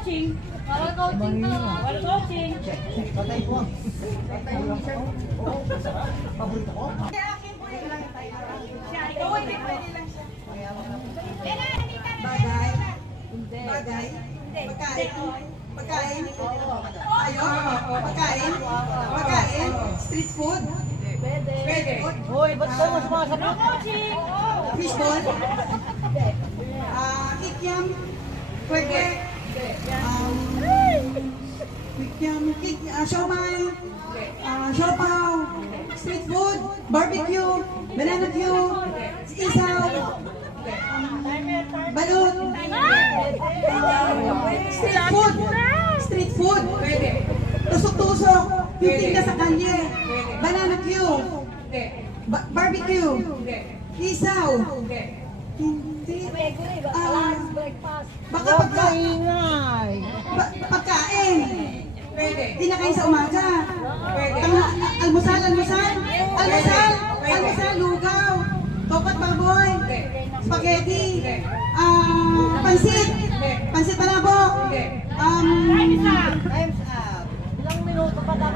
coaching. Walang coaching to. Walang coaching. Patay ko. Patay ko. Paborito ko. Ikaw ay pwede lang siya. Bagay. Bagay. Pagkain. Pagkain. Ayun. Pagkain. Pagkain. Street food. Pwede. Hoy, ba't kayo mas mga No coaching. Fishball. Kikiam. Pwede. Kikiam. Siomay. Siopaw. Street food. Barbecue. Banana queue. Isaw. Balot. Street food. Street food. Tusok-tusok. Yung tinda sa kalye. Banana queue. Barbecue. Isaw. Hindi. Baka pagkain. Hindi na kain sa umaga. Almusal. Almusal, lugaw. Tokat baboy. Spaghetti. Pansit palabok. Time's up. Time's up. Ilang minuto pa dapat?